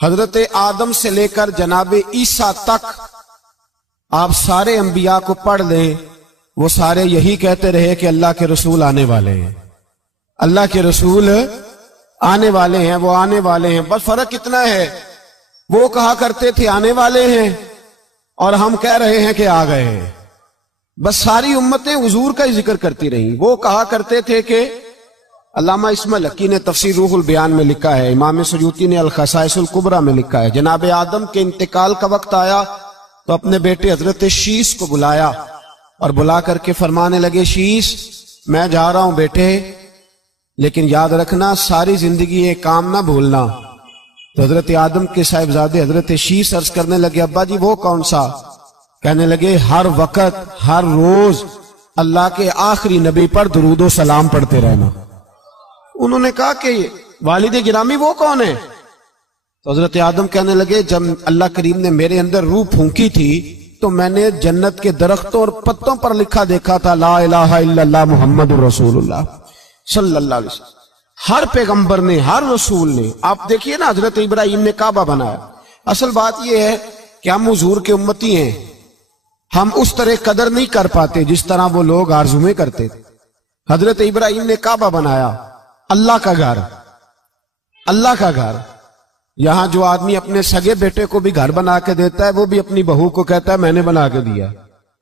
حضرت آدم سے لے کر جناب عیسیٰ تک آپ سارے انبیاء کو پڑھ لیں، وہ سارے یہی کہتے رہے کہ اللہ کے رسول آنے والے ہیں، اللہ کے رسول آنے والے ہیں، وہ آنے والے ہیں۔ بس فرق اتنا ہے، وہ کہا کرتے تھے آنے والے ہیں اور ہم کہہ رہے ہیں کہ آ گئے ہیں۔ بس ساری امتیں حضور کا ہی ذکر کرتی رہیں۔ وہ کہا کرتے تھے کہ علامہ اسماعیل حقی نے تفسیر روح البیان میں لکھا ہے، امام سیوطی نے الخصائص الکبریٰ میں لکھا ہے، جناب آدم کے انتقال کا وقت آیا تو اپنے بیٹے حضرت شیس کو بلایا اور بلا کر کے فرمانے لگے، شیس میں جا رہا ہوں بیٹے، لیکن یاد رکھنا ساری زندگی یہ کام نہ بھولنا۔ تو حضرت آدم کے صاحبزادے حضرت شیس عرض کرنے لگے، ابا جی وہ کون سا؟ کہنے لگے ہر وقت ہر روز اللہ کے آخری نبی پر درود و سلام پڑھتے رہنا۔ انہوں نے کہا کہ والد گرامی وہ کون ہے؟ تو حضرت آدم کہنے لگے، جب اللہ کریم نے میرے اندر روح پھونکی تھی تو میں نے جنت کے درختوں اور پتوں پر لکھا دیکھا تھا لا الہ الا اللہ محمد رسول اللہ صلی اللہ علیہ وسلم۔ ہر پیغمبر نے، ہر رسول نے، آپ دیکھیے نا حضرت ابراہیم نے کعبہ بنایا۔ اصل بات یہ ہے کہ ہم حضور کے امتی ہیں، ہم اس طرح قدر نہیں کر پاتے جس طرح وہ لوگ آرزو میں کرتے تھے۔ حضرت ابراہیم نے کعبہ بنایا، اللہ کا گھر، اللہ کا گھر۔ یہاں جو آدمی اپنے سگے بیٹے کو بھی گھر بنا کے دیتا ہے وہ بھی اپنی بہو کو کہتا ہے میں نے بنا کے دیا،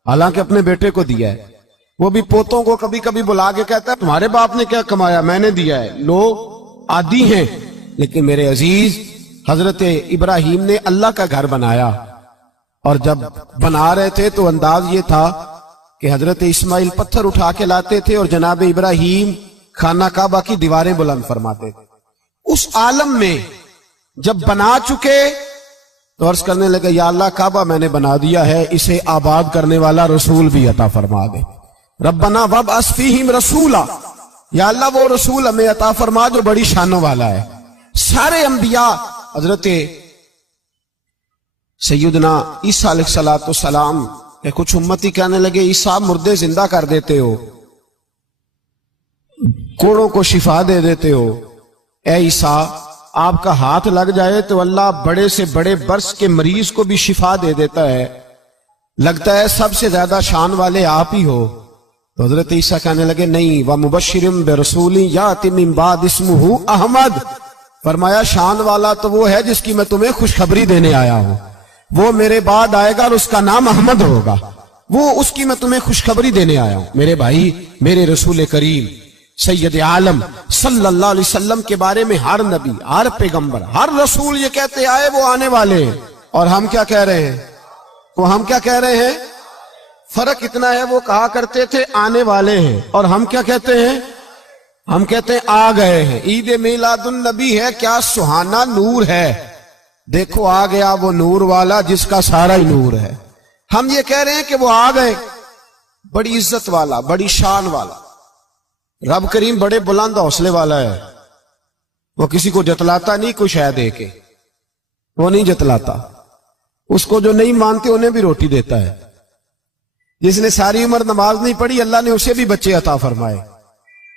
حالانکہ اپنے بیٹے کو دیا ہے۔ وہ بھی پوتوں کو کبھی کبھی بلا کے کہتا ہے تمہارے باپ نے کیا کمایا، میں نے دیا ہے۔ لوگ عادی ہیں، لیکن میرے عزیز حضرت ابراہیم نے اللہ کا گھر بنایا، اور جب بنا رہے تھے تو انداز یہ تھا کہ حضرت اسماعیل پتھر اٹھا کے لاتے تھے اور جناب ابراہیم خانہ کعبہ کی دیواریں بلند فرماتے تھے۔ اس عالم میں جب بنا چکے تو عرض کرنے لگے یا اللہ کعبہ میں نے بنا دیا ہے، اسے آباد کرنے والا رسول بھی عطا فرما دے۔ ربنا وابعث فیہم رسولا، یا اللہ وہ رسول ہمیں عطا فرما جو بڑی شانوں والا ہے۔ سارے انبیاء حضرت سیدنا عیسیٰ علیہ السلام کہ کچھ امتی کہنے لگے عیسیٰ مردے زندہ کر دیتے ہو، کوڑوں کو شفا دے دیتے ہو، اے عیسیٰ آپ کا ہاتھ لگ جائے تو اللہ بڑے سے بڑے برس کے مریض کو بھی شفا دے دیتا ہے، لگتا ہے سب سے زیادہ شان والے آپ ہی ہو۔ تو حضرت عیسیٰ کہنے لگے نہیں، وَمُبَشِّرٍ بِرَسُولٍ يَأْتِي مِن بَعْدِ اسْمُهُ احمد، فرمایا شان والا تو وہ ہے جس کی میں تمہیں خوشخبری دینے آیا ہوں، وہ میرے بعد آئے گا اور اس کا نام احمد ہوگا، وہ اس کی میں تمہیں خوشخبری دینے آیا ہوں۔ میرے بھائی، میرے رسول کریم سید عالم صلی اللہ علیہ وسلم کے بارے میں ہر نبی، ہر پیغمبر، ہر رسول یہ کہتے آئے وہ آنے والے ہیں، اور ہم کیا کہہ رہے ہیں؟ وہ ہم کیا کہہ رہے ہیں؟ فرق اتنا ہے، وہ کہا کرتے تھے آنے والے ہیں، اور ہم کیا کہتے ہیں؟ ہم کہتے ہیں آ گئے ہیں۔ عید میلاد النبی ہے، کیا سہانا نور ہے، دیکھو آ گیا وہ نور والا جس کا سارا ہی نور ہے۔ ہم یہ کہہ رہے ہیں کہ وہ آ گئے، بڑی عزت والا، بڑی شان والا۔ رب کریم بڑے بلند حوصلے والا ہے، وہ کسی کو جتلاتا نہیں کوئی شے دے کے، وہ نہیں جتلاتا، اس کو جو نہیں مانتے انہیں بھی روٹی دیتا ہے۔ جس نے ساری عمر نماز نہیں پڑھی اللہ نے اسے بھی بچے عطا فرمائے،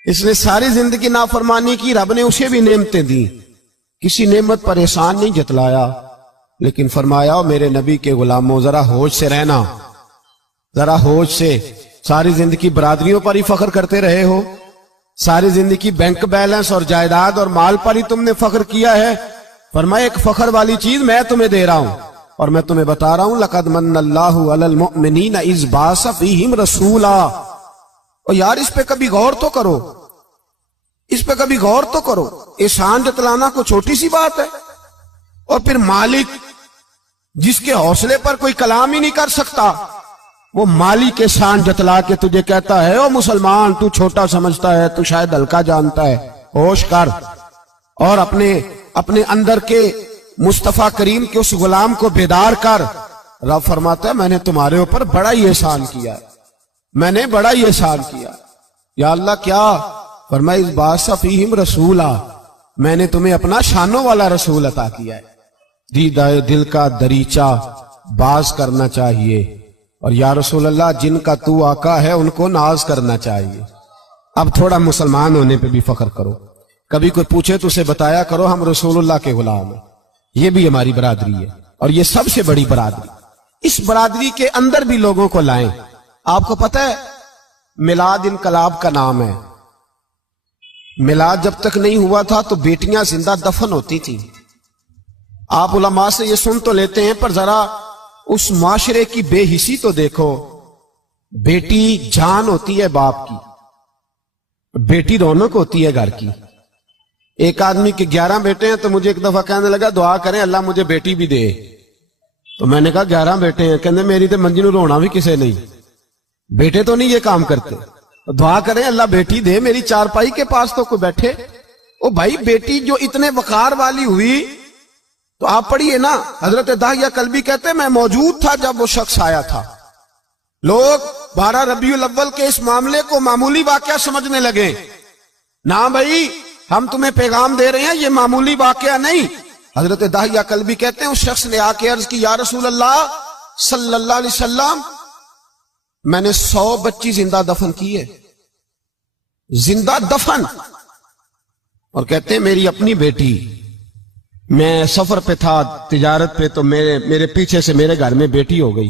اس نے ساری زندگی نافرمانی کی رب نے اسے بھی نعمتیں دی، کسی نعمت پر احسان نہیں جتلایا، لیکن فرمایا میرے نبی کے غلاموں ذرا ہوش سے رہنا، ذرا ہوش سے۔ ساری زندگی برادریوں پر ہی فخر کرتے رہے ہو، ساری زندگی بینک بیلنس اور جائیداد اور مال پر ہی تم نے فخر کیا ہے، فرمایا ایک فخر والی چیز میں تمہیں دے رہا ہوں، اور میں تمہیں بتا رہا ہوں لقد من اللہ علی المؤمنین اذ بعث فیہم رسولا۔ اور یار اس پہ کبھی غور تو کرو، اس پہ کبھی غور تو کرو، احسان جتلانا کو چھوٹی سی بات ہے، اور پھر مالک جس کے حوصلے پر کوئی کلام ہی نہیں کر سکتا، وہ مالک احسان جتلا کے تجھے کہتا ہے او مسلمان تو چھوٹا سمجھتا ہے، تو شاید ہلکا جانتا ہے، ہوش کر، اور اپنے اندر کے مصطفیٰ کریم کے اس غلام کو بیدار کر۔ رب فرماتا ہے میں نے تمہارے اوپر بڑا ہی احسان کیا، میں نے بڑا ہی احسان کیا۔ یا اللہ کیا؟ فرمایا اذ بعث فیہم رسولا، میں نے تمہیں اپنا شانوں والا رسول عطا کیا ہے۔ دیدہ دل کا دریچہ باز کرنا چاہیے، اور یا رسول اللہ جن کا تو آقا ہے ان کو ناز کرنا چاہیے۔ اب تھوڑا مسلمان ہونے پہ بھی فخر کرو، کبھی کوئی پوچھے تو اسے بتایا کرو ہم رسول اللہ کے غلام ہیں، یہ بھی ہماری برادری ہے اور یہ سب سے بڑی برادری. اس برادری کے اندر بھی لوگوں کو لائیں. آپ کو پتہ ہے میلاد انقلاب کا نام ہے. میلاد جب تک نہیں ہوا تھا تو بیٹیاں زندہ دفن ہوتی تھیں. آپ علماء سے یہ سن تو لیتے ہیں پر ذرا اس معاشرے کی بے حسی تو دیکھو. بیٹی جان ہوتی ہے باپ کی, بیٹی رونق ہوتی ہے گھر کی. ایک آدمی کے 11 بیٹے ہیں تو مجھے ایک دفعہ کہنے لگا دعا کریں اللہ مجھے بیٹی بھی دے. تو میں نے کہا 11 بیٹے ہیں, کہنے میری تو منجی نو رونا بھی کسے نہیں, بیٹے تو نہیں یہ کام کرتے, دعا کریں اللہ بیٹی دے, میری چارپائی کے پاس تو کوئی بیٹھے. او بھائی بیٹی جو اتنے وقار والی ہوئی تو آپ پڑھیے نا, حضرت داہیہ کلبی کہتے ہیں میں موجود تھا جب وہ شخص آیا تھا. لوگ 12 ربیع الاول کے اس معاملے کو معمولی واقعہ سمجھنے لگے. نہ بھائی ہم تمہیں پیغام دے رہے ہیں, یہ معمولی واقعہ نہیں. حضرت داہیہ کلبی کہتے ہیں اس شخص نے آ کے عرض کی یا رسول اللہ صلی اللہ علیہ وسلم میں نے 100 بچی زندہ دفن کی ہے, زندہ دفن. اور کہتے ہیں میری اپنی بیٹی, میں سفر پہ تھا تجارت پہ تو میرے پیچھے سے میرے گھر میں بیٹی ہو گئی.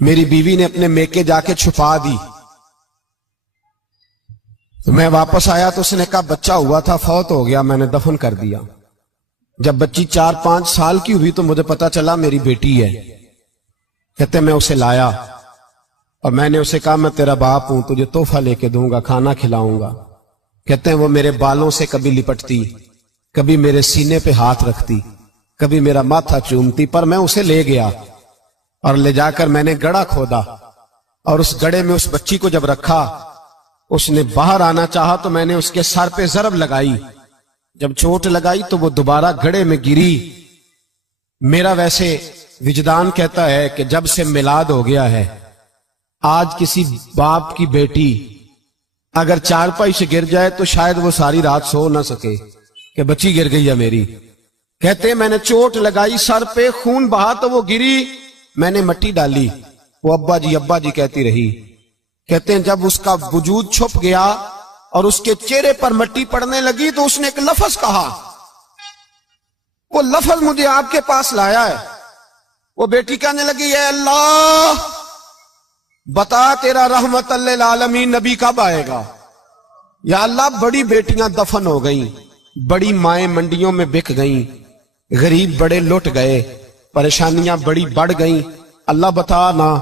میری بیوی نے اپنے میکے جا کے چھپا دی. تو میں واپس آیا تو اس نے کہا بچہ ہوا تھا فوت ہو گیا, میں نے دفن کر دیا. جب بچی 4-5 سال کی ہوئی تو مجھے پتا چلا میری بیٹی ہے. کہتے میں اسے لایا اور میں نے اسے کہا میں تیرا باپ ہوں, تجھے تحفہ لے کے دوں گا, کھانا کھلاؤں گا. کہتے ہیں وہ میرے بالوں سے کبھی لپٹتی, کبھی میرے سینے پہ ہاتھ رکھتی, کبھی میرا ماتھا چومتی. پر میں اسے لے گیا اور لے جا کر میں نے گڑھا کھودا اور اس گڑھے میں اس بچی کو جب رکھا, اس نے باہر آنا چاہا تو میں نے اس کے سر پہ ضرب لگائی. جب چوٹ لگائی تو وہ دوبارہ گڑھے میں گری. میرا ویسے وجدان کہتا ہے کہ جب سے میلاد ہو گیا ہے آج کسی باپ کی بیٹی اگر چارپائی سے گر جائے تو شاید وہ ساری رات سو نہ سکے کہ بچی گر گئی ہے میری. کہتے ہیں میں نے چوٹ لگائی سر پہ, خون بہا تو وہ گری, میں نے مٹی ڈالی, وہ ابا جی کہتی رہی. کہتے ہیں جب اس کا وجود چھپ گیا اور اس کے چہرے پر مٹی پڑنے لگی تو اس نے ایک لفظ کہا, وہ لفظ مجھے آپ کے پاس لایا ہے. وہ بیٹی کہنے لگی اے اللہ بتا تیرا رحمت للعالمین نبی کب آئے گا. یا اللہ بڑی بیٹیاں دفن ہو گئیں, بڑی مائیں منڈیوں میں بک گئیں, غریب بڑے لٹ گئے, پریشانیاں بڑی بڑھ گئیں. اللہ بتا نا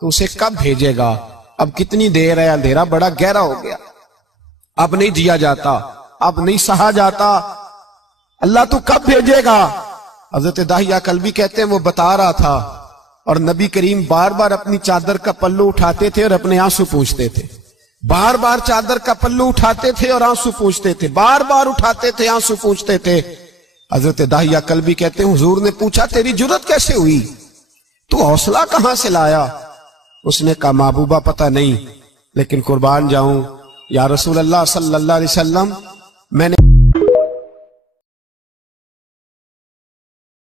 تو اسے کب بھیجے گا. اب کتنی دیر ہے, اندھیرا بڑا گہرا ہو گیا, اب نہیں جیا جاتا, اب نہیں سہا جاتا, اللہ تو کب بھیجے گا. حضرت داہیہ کلبی کہتے ہیں وہ بتا رہا تھا اور نبی کریم بار بار اپنی چادر کا پلو اٹھاتے تھے اور اپنے آنسو پوچھتے تھے. بار بار چادر کا پلو اٹھاتے تھے اور آنسو پوچھتے تھے, بار بار اٹھاتے تھے آنسو پوچھتے تھے. حضرت داہیہ کلبی کہتے ہیں حضور نے پوچھا تیری جرت کیسے ہوئی, تو حوصلہ کہاں سے لایا. اس نے کہا محبوبہ پتہ نہیں, لیکن قربان جاؤں یا رسول اللہ صلی اللہ علیہ وسلم میں نے